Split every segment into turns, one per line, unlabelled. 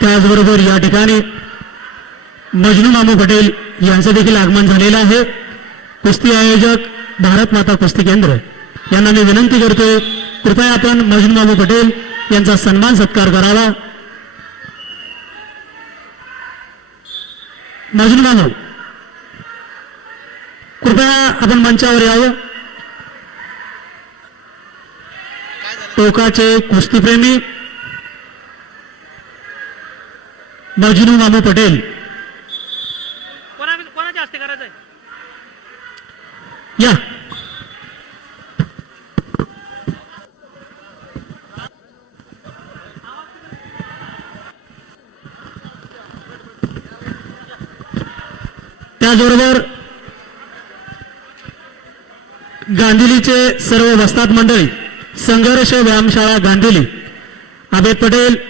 त्याचबरोबर या ठिकाणी मजनू मामू पटेल यांचं देखील आगमन झालेलं आहे. कुस्ती आयोजक भारत माता कुस्ती केंद्र. यांना मी विनंती करतोय कृपया आपण मजनू मामू पटेल यांचा सन्मान सत्कार करावा. मजनू मामू कृपया आपण मंचावर यावं. टोकाचे कुस्तीप्रेमी मजनू मामू पटेल. या. त्याचबरोबर गांधिलीचे सर्व वस्ताद मंडळी संघर्ष व्यायामशाळा गांधिली आबेद पटेल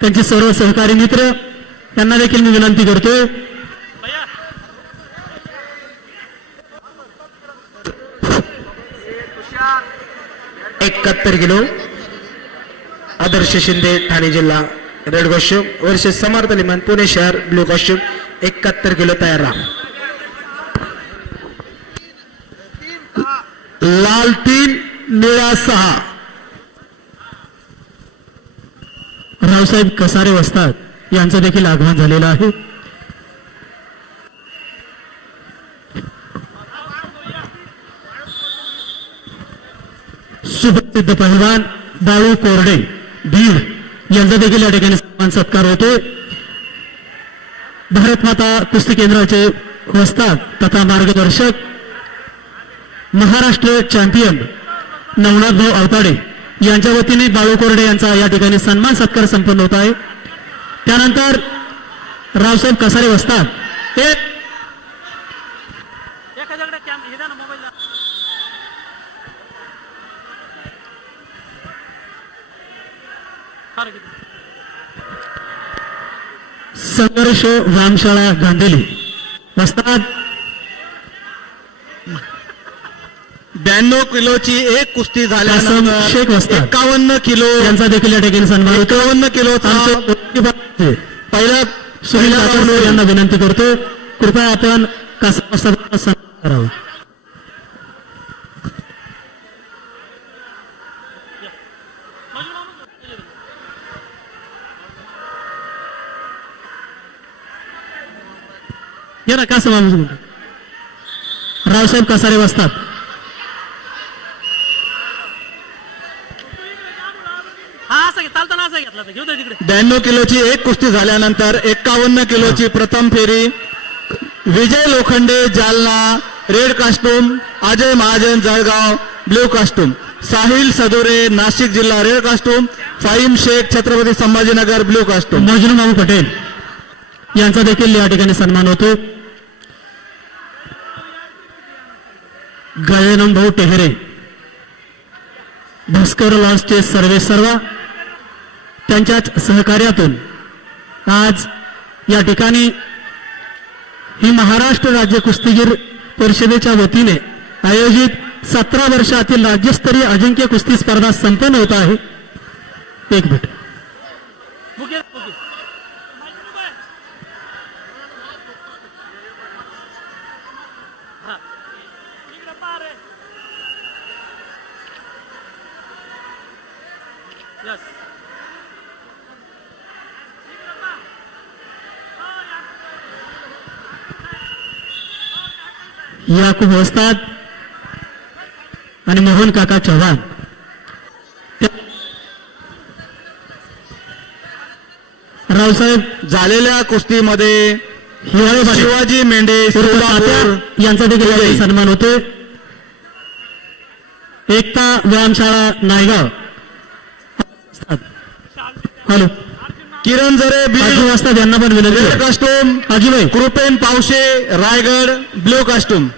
त्यांचे सर्व सहकारी मित्र त्यांना देखील मी विनंती करतोय
एकाहत्तर किलो. आदर्श शिंदे ठाणे जिल्हा रेड कॉस्ट्यूम. वर्ष समर्थ लिमन पुणे शहर ब्लू कॉस्ट्यूम. एकाहत्तर किलो तयार राहा. लाल तीन निळा सहा.
रावसाहेब कसारे वसतात यांचं देखील आगमन झालेलं आहे. सुप्रसिद्ध पहिलवान बाळू कोरडे बीड यांचा देखील या ठिकाणी सन्मान सत्कार होतो भारत माता कुस्ती केंद्राचे वस्ताद तथा मार्गदर्शक महाराष्ट्र चॅम्पियन नवनाथ भाऊ अवताडे यांच्या वतीने बाळू कोरडे यांचा या ठिकाणी सन्मान सत्कार संपन्न होत आहे. त्यानंतर रावसाहेब कसारे हे
फार किती?
संघर्ष व्यायामशाळा गांधेली. वस्ताद
ब्याण्णव किलोची एक कुस्ती
वस्ताद
एकावन्न किलो
यांचा देखील या ठिकाणी सन्मान
एकावन्न
गोलकीपरचे
पहिला
सुनील यांना विनंती करतो. कृपया आपण सन्मान करावा. या ना कासम आमचं रावसाहेब कसारे वसतात
हा असं घे चालताना असं घेतला तर घेऊ दे तिकडे.
ब्याण्णव किलोची एक कुस्ती झाल्यानंतर एकावन्न किलोची प्रथम फेरी. Vijay Lokhande Jalna red costume Ajay Mahajan Jalgaon blue costume. Sahil Sadure Nashik जिल्हा red costume. Faheem Shaikh Chhatrapati Sambhajinagar blue costume.
Majnu Mamu Patel यांचा देखील या ठिकाणी सन्मान होतो. गजानन भाऊ टेहरे भास्कर लॉन्सचे सर्वे सर्व. त्यांच्याच सहकार्यातून आज या ठिकाणी ही महाराष्ट्र राज्य कुस्तीगीर परिषदेच्या वतीने आयोजित सतरा वर्षातील राज्यस्तरीय अजिंक्य कुस्ती स्पर्धा संपन्न होत आहे एक मिनिट
Yes.
याकूब वस्ताद आणि मोहन काका चव्हाण. रावसाहेब
झालेल्या कुस्तीमध्ये शिवाजी मेंढे
यांचा देखील सन्मान होतो. एकता व्यायामशाळा नायगाव. हॅलो.
किरण जरे बीड
वाजता यांना पण विनंती.
कास्टूम
आजीबाई
कृपेन पावशे रायगड ब्ल्यू कास्टूम